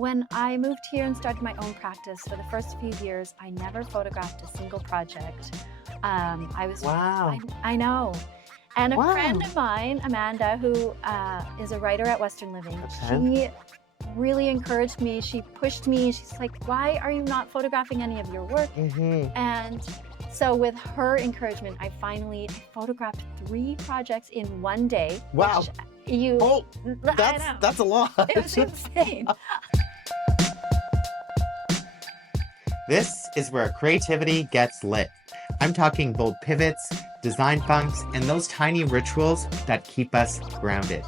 When I moved here and started my own practice, for the first few years, I never photographed a single project. Wow. I know. And a Wow. friend of mine, Amanda, who is a writer at Western Living, Okay. she really encouraged me. She pushed me. She's like, why are you not photographing any of your work? And so with her encouragement, I finally photographed 3 projects in one day. Wow. I know. That's a lot. It was insane. This is where creativity gets lit. I'm talking bold pivots, design funks, and those tiny rituals that keep us grounded.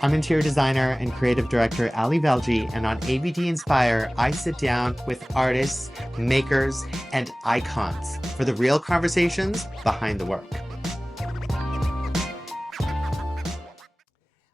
I'm interior designer and creative director Ali Velji, and on AVD Inspire, I sit down with artists, makers, and icons for the real conversations behind the work.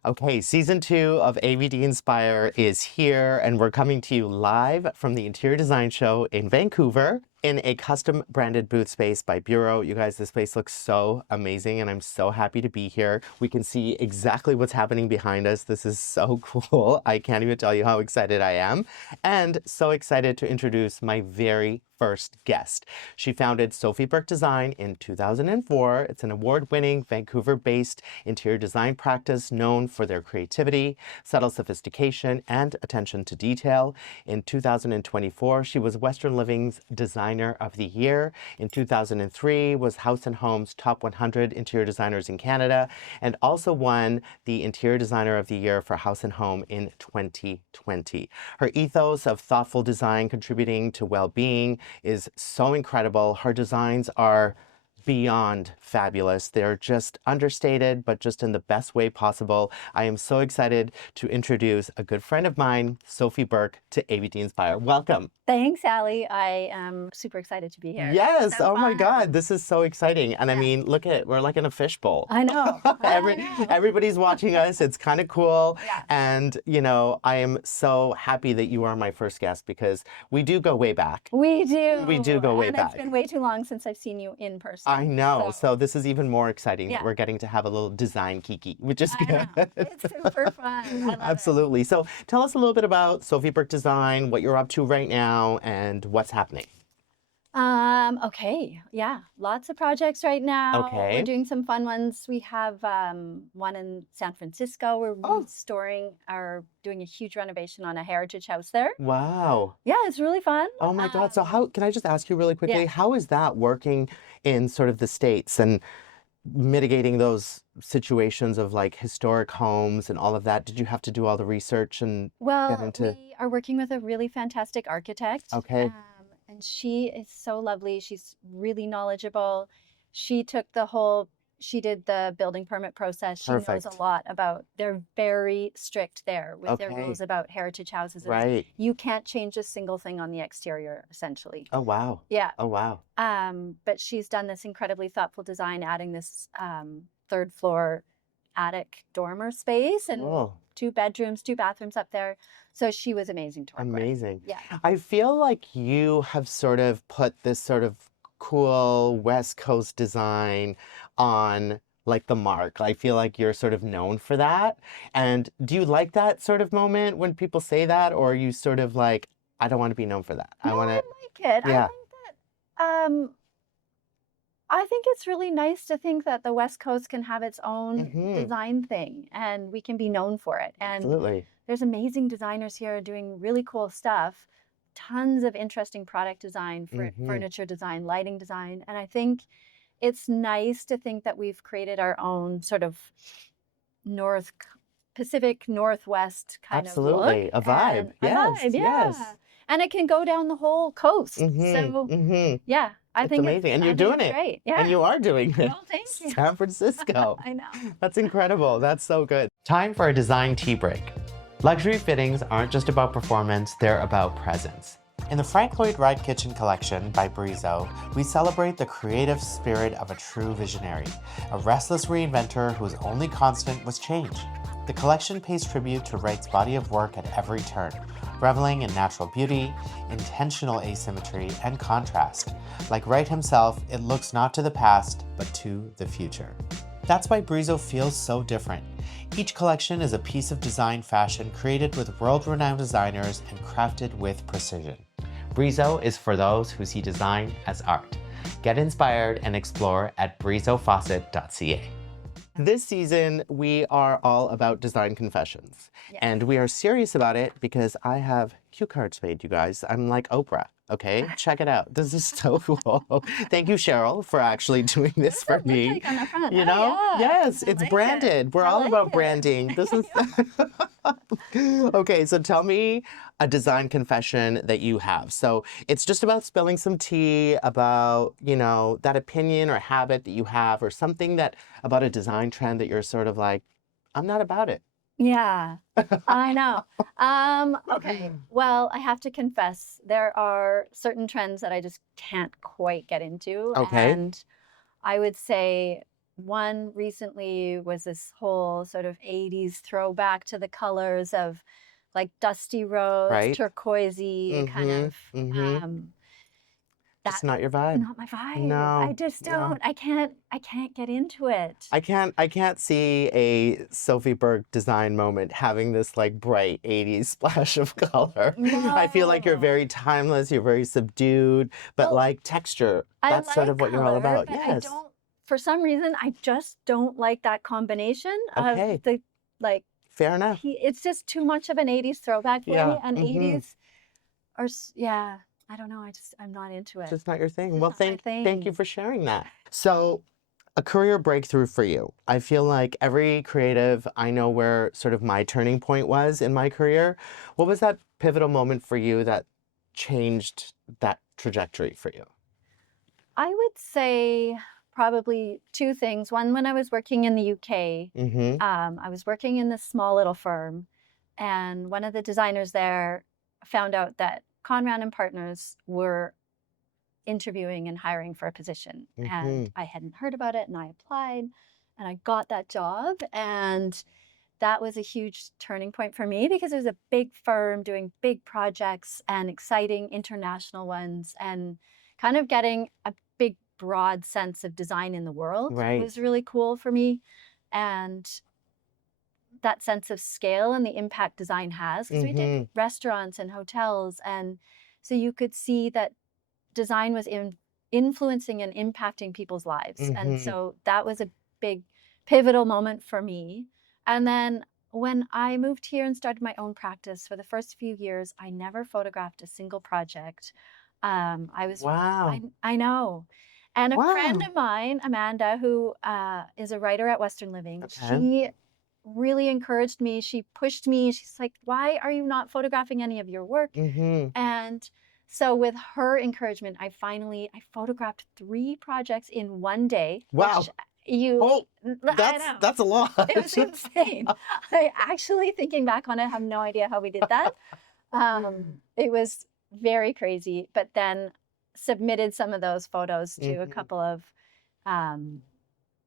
Okay, season 2 of AVD Inspire is here, and we're coming to you live from the Interior Design Show in Vancouver in a custom branded booth space by Bureau. You guys, this space looks so amazing, and I'm so happy to be here. We can see exactly what's happening behind us. This is so cool. I can't even tell you how excited I am, and so excited to introduce my very first guest. She founded Sophie Burke Design in 2004. It's an award-winning Vancouver-based interior design practice known for their creativity, subtle sophistication, and attention to detail. In 2024, she was Western Living's Designer of the Year. In 2003, was House & Home's Top 100 Interior Designers in Canada, and also won the Interior Designer of the Year for House & Home in 2020. Her ethos of thoughtful design contributing to well-being is so incredible. Her designs are beyond fabulous. They're just understated, but just in the best way possible. I am so excited to introduce a good friend of mine, Sophie Burke, to AVD Inspire. Welcome. Thanks, Ali. I am super excited to be here. Yes. So Oh my fun. God. This is so exciting. And I mean, look at it. We're like in a fishbowl. I know. Everybody's watching us. It's kind of cool. Yeah. And, you know, I am so happy that you are my first guest because we do go way back. We do. We do go way and back. It's been way too long since I've seen you in person. I know. So this is even more exciting Yeah. that we're getting to have a little design kiki, which is I good. know. It's super fun. I love it. Absolutely. So tell us a little bit about Sophie Burke Design, what you're up to right now, and what's happening. Okay. Yeah. Lots of projects right now. Okay. We're doing some fun ones. We have one in San Francisco. We're restoring doing a huge renovation on a heritage house there. Wow. Yeah, it's really fun. Oh my God. So how, can I just ask you really quickly, how is that working in sort of the States and mitigating those situations of like historic homes and all of that? Did you have to do all the research and get into? We are working with a really fantastic architect. Okay. And she is so lovely. She's really knowledgeable. She did the building permit process. She knows a lot about, they're very strict there with their rules about heritage houses. Right. You can't change a single thing on the exterior, essentially. Oh, wow. Yeah. Oh, wow. But she's done this incredibly thoughtful design, adding this 3rd floor attic dormer space and 2 bedrooms, 2 bathrooms up there. So she was amazing to work with. Amazing. Yeah. I feel like you have sort of put this sort of cool West Coast design on like the mark. I feel like you're sort of known for that. And do you like that sort of moment when people say that, or are you sort of like, I don't want to be known for that? No, I like it. Yeah. I think that I think it's really nice to think that the West Coast can have its own design thing and we can be known for it. And Absolutely. There's amazing designers here doing really cool stuff, tons of interesting product design, for furniture design, lighting design. And I think it's nice to think that we've created our own sort of Pacific Northwest kind of look. Absolutely. A vibe. Yes. A vibe, Yes. And it can go down the whole coast. So yeah, I think amazing. And you're doing it. Great. Yeah. And you are doing it. Well, thank you. San Francisco. I know. That's incredible. That's so good. Time for a design tea break. Luxury fittings aren't just about performance, they're about presence. In the Frank Lloyd Wright Kitchen Collection by Brizo, we celebrate the creative spirit of a true visionary, a restless reinventor whose only constant was change. The collection pays tribute to Wright's body of work at every turn, reveling in natural beauty, intentional asymmetry, and contrast. Like Wright himself, it looks not to the past, but to the future. That's why Brizo feels so different. Each collection is a piece of design fashion created with world-renowned designers and crafted with precision. Brizo is for those who see design as art. Get inspired and explore at brizofaucet.ca. This season, we are all about design confessions. Yes. And we are serious about it because I have cue cards made, you guys. I'm like Oprah, okay? Check it out. This is so cool. Thank you, Cheryl, for actually doing this for me. Like on the front. You Oh, know? yeah. Yes, I it's like branded. it. We're I all like about it. branding. This is Okay, so tell me a design confession that you have. So it's just about spilling some tea about, you know, that opinion or habit that you have or something that about a design trend that you're sort of like, I'm not about it. Yeah, I know. Okay. Well, I have to confess, there are certain trends that I just can't quite get into. Okay. And I would say one recently was this whole sort of 80s throwback to the colors of like dusty rose, Right. turquoisey kind of Just that's not your vibe. not my vibe. I No. just No. don't. I can't get into it. I can't see a Sophie Burke Design moment having this like bright 80s splash of color. I feel like you're No. very timeless, you're very subdued, but Well, like texture. I That's sort like of what you're all color, about. but I Yes. don't, for some reason, I just don't like that combination Okay. of the, like, Fair enough. it's just too much of an 80s throwback for me. Yeah. And 80s are, yeah, I don't know. I'm not into it. Just not your thing. It's Well, not my thank you thing. for sharing that. So, a career breakthrough for you. I feel like every creative, I know where sort of my turning point was in my career. What was that pivotal moment for you that changed that trajectory for you? I would say probably two things. One, when I was working in the UK, Mm-hmm. I was working in this small little firm, and one of the designers there found out that Conrad and Partners were interviewing and hiring for a position. And I hadn't heard about it, and I applied and I got that job. And that was a huge turning point for me because it was a big firm doing big projects and exciting international ones, and kind of getting a big, broad sense of design in the world Right. was really cool for me. And that sense of scale and the impact design has, because we did restaurants and hotels. And so you could see that design was influencing and impacting people's lives. And so that was a big pivotal moment for me. And then when I moved here and started my own practice, for the first few years, I never photographed a single project. Wow. I know. And a friend Wow. of mine, Amanda, who is a writer at Western Living, Okay. she really encouraged me. She pushed me. She's like, why are you not photographing any of your work? And so with her encouragement, I photographed 3 projects in one day. Wow. That's a lot. It was insane. I actually, thinking back on it, have no idea how we did that. It was very crazy, but then submitted some of those photos to a couple of,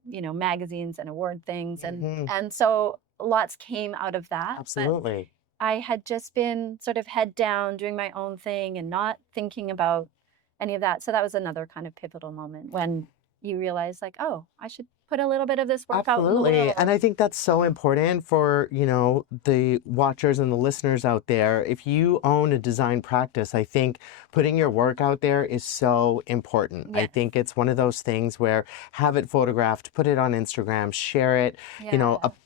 magazines and award things. And so lots came out of that. Absolutely. But I had just been sort of head down doing my own thing and not thinking about any of that. So that was another kind of pivotal moment when you realize, like, oh, I should put a little bit of this work out in the world. And I think that's so important for, the watchers and the listeners out there. If you own a design practice, I think putting your work out there is so important. Yes. I think it's one of those things where have it photographed, put it on Instagram, share it,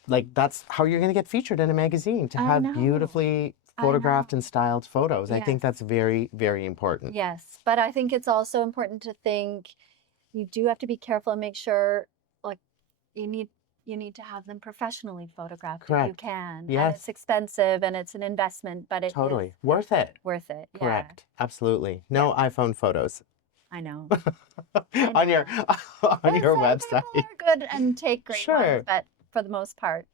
like that's how you're going to get featured in a magazine, to have beautifully photographed and styled photos. I think that's very, very important. Yes, but I think it's also important to think you do have to be careful and make sure, like, you need to have them professionally photographed. Correct. If you can. Yes. And it's expensive and it's an investment, but it totally is worth it. Worth it. Correct. Yeah. Absolutely. No iPhone photos. I know. on your website. People are good and take great ones, but for the most part,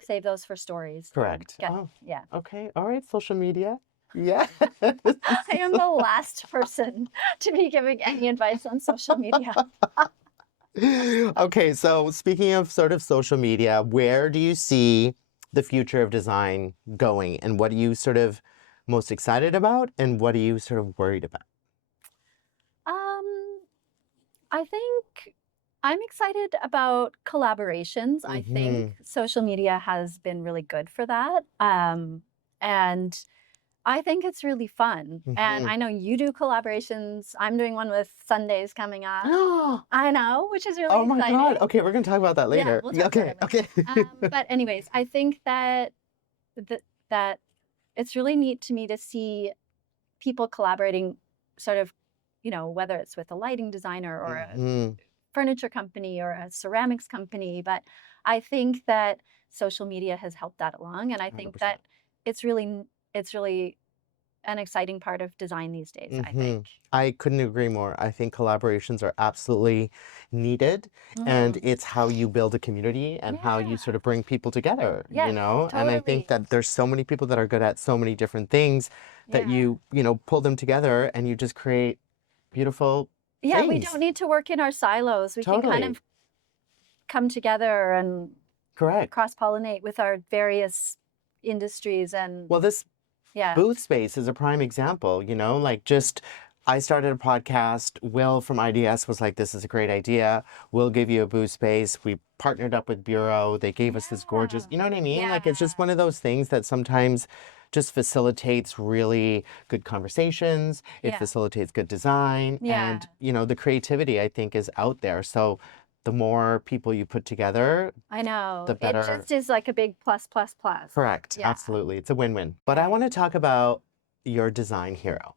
save those for stories. Correct. Yeah. Okay. All right. Social media. Yeah. I am the last person to be giving any advice on social media. Okay, so speaking of sort of social media, where do you see the future of design going, and what are you sort of most excited about, and what are you sort of worried about? I think I'm excited about collaborations. I think social media has been really good for that. And I think it's really fun. And I know you do collaborations. I'm doing one with Sundays coming up. I know, which is really Oh my exciting. God. Okay, we're going to talk about that Yeah, later. we'll talk about Okay, it later. okay. But anyways, I think that that it's really neat to me to see people collaborating sort of, whether it's with a lighting designer or a furniture company or a ceramics company. But I think that social media has helped that along. And I think 100%. that it's really an exciting part of design these days, I think. I couldn't agree more. I think collaborations are absolutely needed, and it's how you build a community and how you sort of bring people together, Yes, you know? And I think totally. that there's so many people that are good at so many different things that Yeah. you know, pull them together and you just create beautiful Yeah, we things. don't need to work in our silos. We can kind Totally. of come together and Correct. cross-pollinate with our various industries and Well, this yeah. booth space is a prime example, you know, like just I started a podcast. Will from IDS was like, this is a great idea. We'll give you a booth space. We partnered up with Bureau. They gave us this gorgeous, you know what I mean? Like it's just one of those things that sometimes just facilitates really good conversations. It facilitates good design. And, you know, the creativity I think is out there. So the more people you put together, I know. the better. It just is like a big plus, plus, plus. Correct. Yeah. Absolutely. It's a win-win. But I want to talk about your design hero.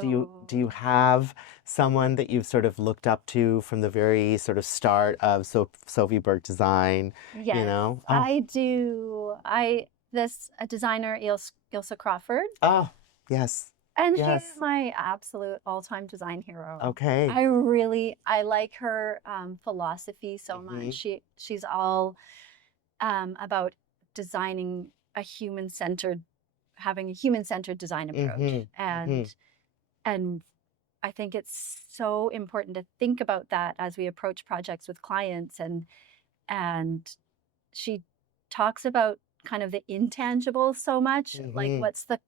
Do you have someone that you've sort of looked up to from the very sort of start of Sophie Burke Design? Yes, You know? I do. This a designer, Ilsa Crawford. Oh, yes. And Yes. she's my absolute all-time design hero. Okay. I like her philosophy so much. She's all about designing having a human-centered design approach. And I think it's so important to think about that as we approach projects with clients. And she talks about kind of the intangible so much, like what's the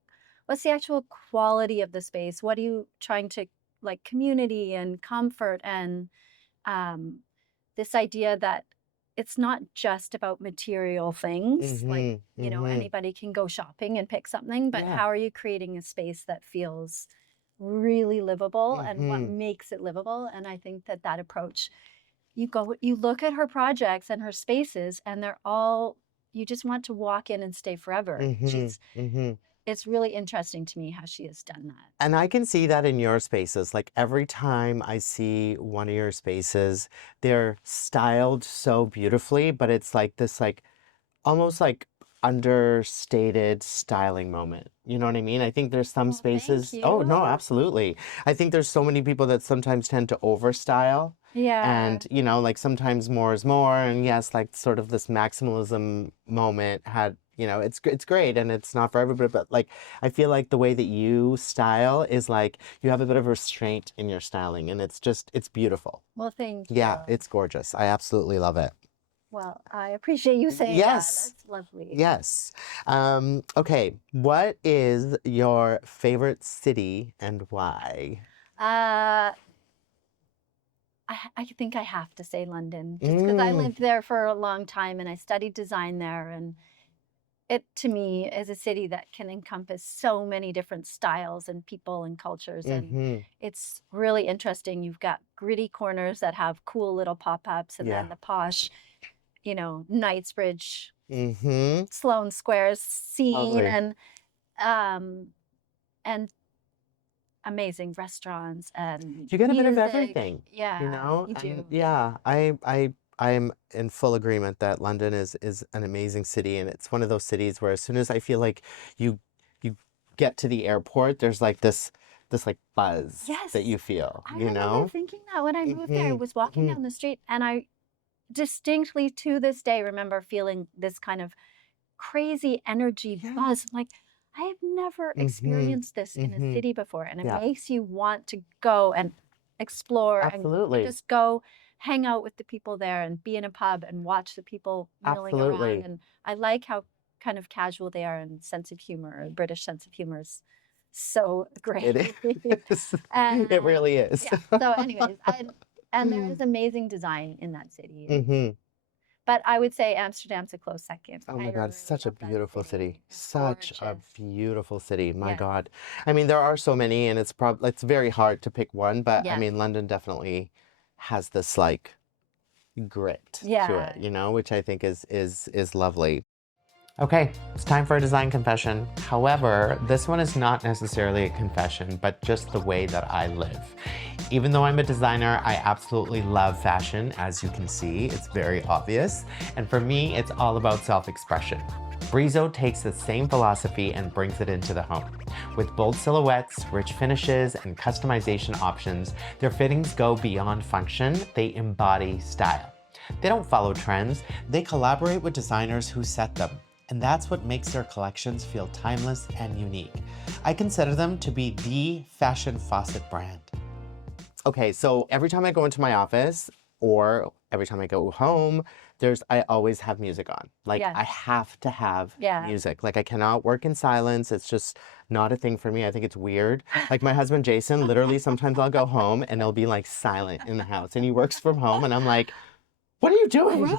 actual quality of the space? What are you trying to like community and comfort and this idea that it's not just about material things, like, anybody can go shopping and pick something, but how are you creating a space that feels really livable and what makes it livable? And I think that approach, you look at her projects and her spaces and you just want to walk in and stay forever. It's really interesting to me how she has done that. And I can see that in your spaces. Like every time I see one of your spaces, they're styled so beautifully, but it's like this like almost like understated styling moment. You know what I mean? I think there's some spaces. Thank Oh, you. no, absolutely. I think there's so many people that sometimes tend to overstyle. And, you know, like sometimes more is more. And yes, like sort of this maximalism moment had, you know, it's great and it's not for everybody, but like I feel like the way that you style is like you have a bit of restraint in your styling and it's beautiful. Well, thank you. Yeah, it's gorgeous. I absolutely love it. Well, I appreciate you saying that. That's lovely. Yes. Okay. What is your favorite city and why? I think I have to say London, just because I lived there for a long time and I studied design there, and it to me is a city that can encompass so many different styles and people and cultures, and it's really interesting. You've got gritty corners that have cool little pop-ups, and then the posh, Knightsbridge, Sloane Square's scene, and amazing restaurants and you get a bit of music. everything. Yeah, You know? you do. And yeah, I'm in full agreement that London is an amazing city and it's one of those cities where as soon as I feel like you get to the airport, there's like this like buzz that you feel, I you remember know? thinking that when I moved there. I was walking down the street and I distinctly to this day remember feeling this kind of crazy energy buzz. I'm like, I have never experienced this in a city before. And it makes you want to go and explore and just go hang out with the people there and be in a pub and watch the people milling around. And I like how kind of casual they are and sense of humor. A British sense of humor is so great. It is. It really is. So anyways, And there is amazing design in that city. Mm-hmm. But I would say Amsterdam's a close second. Oh my I God, it's really such a love that beautiful city. city. It's Such a gorgeous. beautiful city. My Yeah. God. I mean, there are so many and it's very hard to pick one, but I Yeah. mean, London definitely has this like grit to Yeah. it, you know, which I think is lovely. Okay, it's time for a design confession. However, this one is not necessarily a confession, but just the way that I live. Even though I'm a designer, I absolutely love fashion, as you can see, it's very obvious. And for me, it's all about self-expression. Brizo takes the same philosophy and brings it into the home. With bold silhouettes, rich finishes, and customization options, their fittings go beyond function, they embody style. They don't follow trends, they collaborate with designers who set them. And that's what makes their collections feel timeless and unique. I consider them to be the fashion faucet brand. Okay, so every time I go into my office or every time I go home, I always have music on. Like Yes. I have to have Yeah. music. Like I cannot work in silence. It's just not a thing for me. I think it's weird. Like my husband Jason, literally sometimes I'll go home and it'll be like silent in the house and he works from home and I'm like, what are you doing?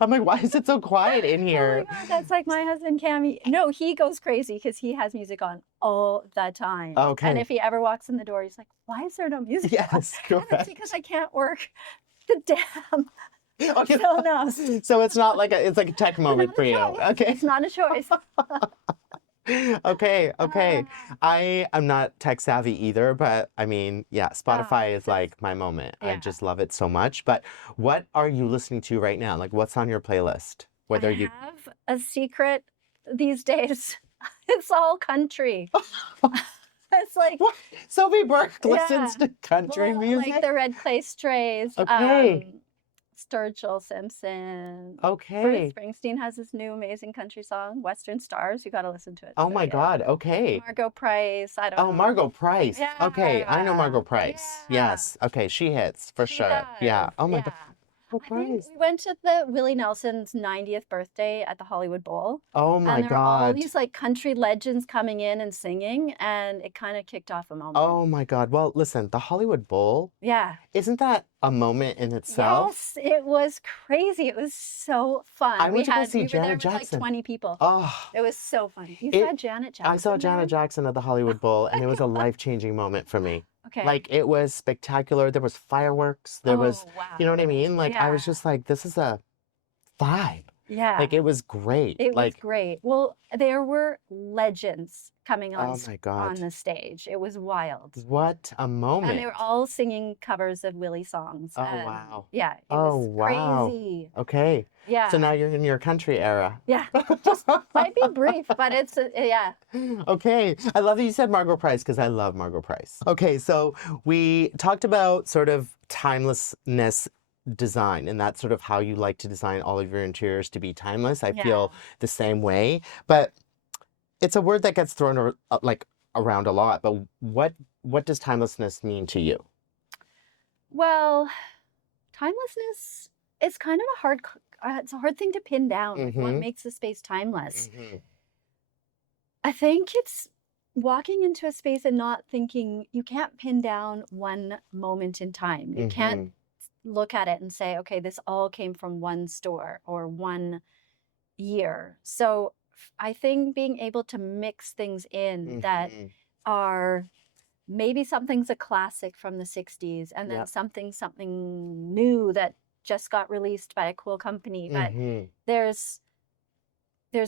I'm like, why is it so quiet in here? Oh my God, that's like my husband Cammy. No, he goes crazy because he has music on all the time. Okay. And if he ever walks in the door, he's like, "Why is there no music on?" Yes, And it's correct. because I can't work the damn Okay. phone house. So it's not like it's like a tech moment for you. Okay. It's not a choice. Okay, okay. I am not tech savvy either, but I mean, yeah, Spotify is like my moment. I yeah. just love it so much. But what are you listening to right now? Like what's on your playlist? Whether I you have a secret these days. It's all country. It's like what? Sophie Burke yeah. listens to country Well, music? like the Red Clay Strays. Okay. Sturgill Simpson. Okay. Bruce Springsteen has this new amazing country song, Western Stars. You got to listen to it. Oh my God. Okay. Margot Price. I don't know. Oh, Margot Price. Yeah. Okay, I know Margot Price. Yeah. Yes. Okay, she hits for She sure. Yeah. does. Oh my Yeah. God. Margot I think Price. we went to the Willie Nelson's 90th birthday at the Hollywood Bowl. Oh my And there were all God. these like country legends coming in and singing, and it kind of kicked off a moment. Oh my God. Well, listen, the Hollywood Bowl, Yeah. isn't that a moment in itself? Yes, it was crazy. It was so fun. I went to go see we were there Janet with like Jackson. 20 people. Oh, It was so fun. You It- saw Janet Jackson I saw Janet there? Jackson at the Hollywood Bowl, and it was a life-changing moment for me. Okay. Like it was spectacular. There was fireworks. There was, wow. you know what I mean? Like I was Yeah. just like, this is a vibe. Yeah. Like it was great. It was Like, great. Well, there were legends coming oh my on God. the stage. It was wild. What a moment. And they were all singing covers of Willie songs. Oh, and wow. Yeah, it Oh, was wow. crazy. Okay. Yeah. So now you're in your country era. Yeah. Just might be brief, but it's yeah. Okay. I love that you said Margot Price because I love Margot Price. Okay, so we talked about sort of timelessness design, and that's sort of how you like to design all of your interiors to be timeless. I feel the same way, but it's a word that gets thrown like around a lot. But what does timelessness mean to you? Well, timelessness is kind of it's a hard thing to pin down. Like, what makes a space timeless? I think it's walking into a space and not thinking, you can't pin down one moment in time. You can't look at it and say, okay, this all came from one store or one year. So I think being able to mix things in that are maybe something's a classic from the 60s and then something new that just got released by a cool company, but there's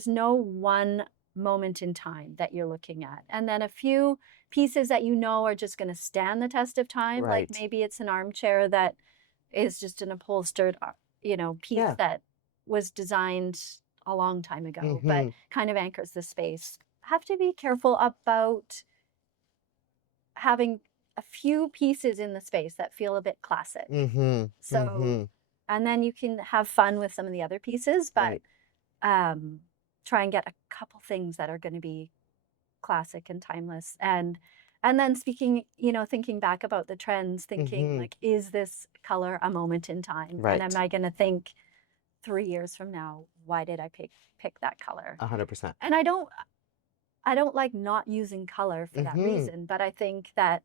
no one moment in time that you're looking at, and then a few pieces that you know are just going to stand the test of time. Like maybe it's an armchair that is just an upholstered piece that was designed a long time ago but kind of anchors the space. Have to be careful about having a few pieces in the space that feel a bit classic. So and then you can have fun with some of the other pieces, but try and get a couple things that are going to be classic and timeless. And then thinking back about the trends, thinking like, is this color a moment in time? And am I going to think 3 years from now, why did I pick that color? 100%. And I don't like not using color for that reason, but I think that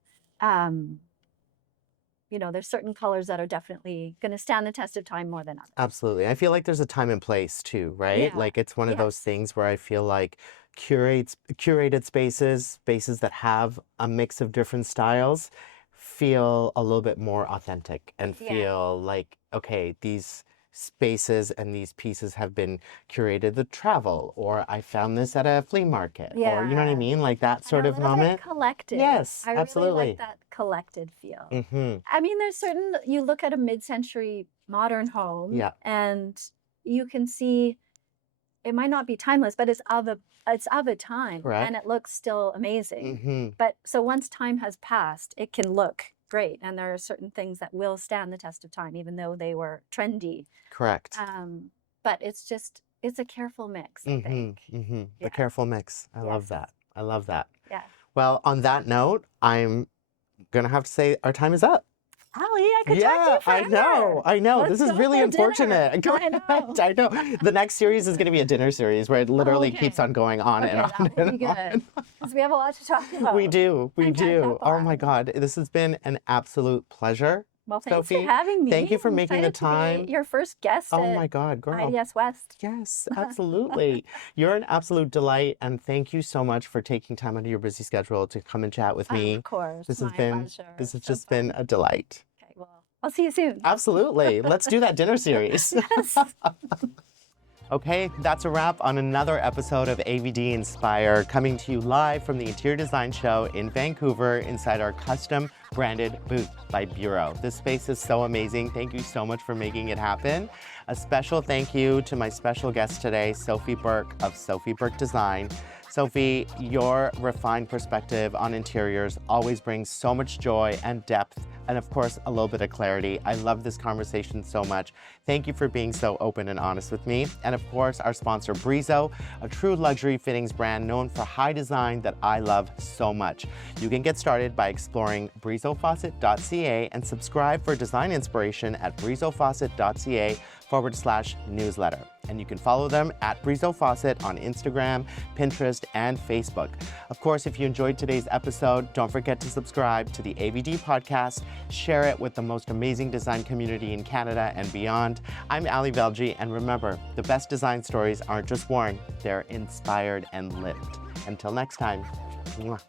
you know, there's certain colors that are definitely going to stand the test of time more than others. Absolutely. I feel like there's a time and place too, right? Yeah. Like it's one of those Yes. things where I feel like curated spaces that have a mix of different styles feel a little bit more authentic and Yeah. feel like, okay, these spaces and these pieces have been curated to travel, or I found this at a flea market, or you know what I Yeah. mean? Like that And sort a of little moment. bit collected. Yes, I really absolutely. like that collected feel. Mm-hmm. I mean, there's certain, you look at a mid-century modern home Yeah. and you can see it might not be timeless, but it's of a time Correct. and it looks still amazing. Mm-hmm. But so once time has passed, it can look great. And there are certain things that will stand the test of time, even though they were trendy. Correct. But it's a careful mix, I think. Mm-hmm. The Yeah. careful mix. I love Yes. that. I love that. Yeah. Well, on that note, I'm gonna have to say our time is up. Allie, I could talk to you forever. I know. Let's This is go really for dinner. unfortunate. I know. I know. The next series is gonna be a dinner series where it literally Okay. keeps on going on and on that would be and on. good. Because we have a lot to talk about. We do. We And catch do. up Oh my on. God. This has been an absolute pleasure. Well, thanks Sophie, for having me. thank you for I'm making the excited to be time. your first guest Oh at my God, girl. IDS West. Yes, absolutely. You're an absolute delight, and thank you so much for taking time out of your busy schedule to come and chat with me. Of course. This has My been pleasure. this has So just been fun. a delight. Okay, well, I'll see you soon. Absolutely. Let's do that dinner series. Yes. Okay, that's a wrap on another episode of AVD Inspire, coming to you live from the Interior Design Show in Vancouver inside our custom branded booth by Bureau. This space is so amazing. Thank you so much for making it happen. A special thank you to my special guest today, Sophie Burke of Sophie Burke Design. Sophie, your refined perspective on interiors always brings so much joy and depth, and of course, a little bit of clarity. I love this conversation so much. Thank you for being so open and honest with me. And of course, our sponsor, Brizo, a true luxury fittings brand known for high design that I love so much. You can get started by exploring brizofaucet.ca and subscribe for design inspiration at brizofaucet.ca/newsletter. And you can follow them at Brizo Faucet on Instagram, Pinterest, and Facebook. Of course, if you enjoyed today's episode, don't forget to subscribe to the AVD podcast, share it with the most amazing design community in Canada and beyond. I'm Ali Velji, and remember, the best design stories aren't just worn, they're inspired and lived. Until next time. Mwah.